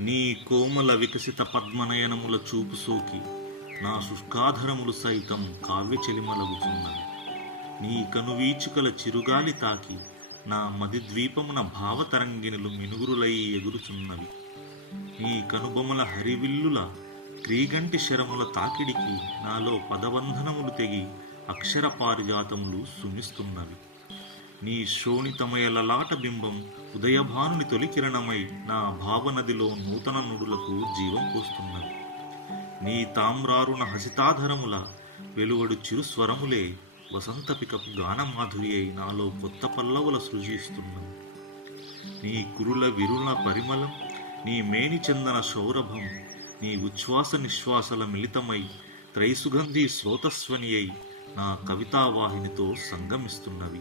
నీ కోమల వికసిత పద్మనయనముల చూపు సోకి నా శుష్కాధరములు సైతం కావ్య చెలిమలగుచున్నవి నీ కనువీచుకల చిరుగాలి తాకి నా మది ద్వీపమున భావతరంగిణులు మినుగురులై ఎగురుచున్నవి. నీ కనుబొమల హరివిల్లుల క్రీగంటి శరముల తాకిడికి నాలో పదబంధనములు తెగి అక్షర పారిజాతములు సుమిస్తున్నవి నీ శోణితమయలలాట బింబం ఉదయభానుని తొలి కిరణమై నా భావనదిలో నూతన నుడులకు జీవం పోస్తున్నది. నీ తామ్రారుణ హసితాధరముల వెలువడు చిరుస్వరములే వసంతపికపు గానమాధురి అయి నాలో కొత్త పల్లవుల సృజిస్తున్నాను నీ కురుల విరుల పరిమళం నీ మేని చందన సౌరభం నీ ఉచ్ఛ్వాస నిశ్వాసల మిళితమై త్రైసుగంధి స్రోతస్వని అయి నా కవితావాహినితో సంగమిస్తున్నవి.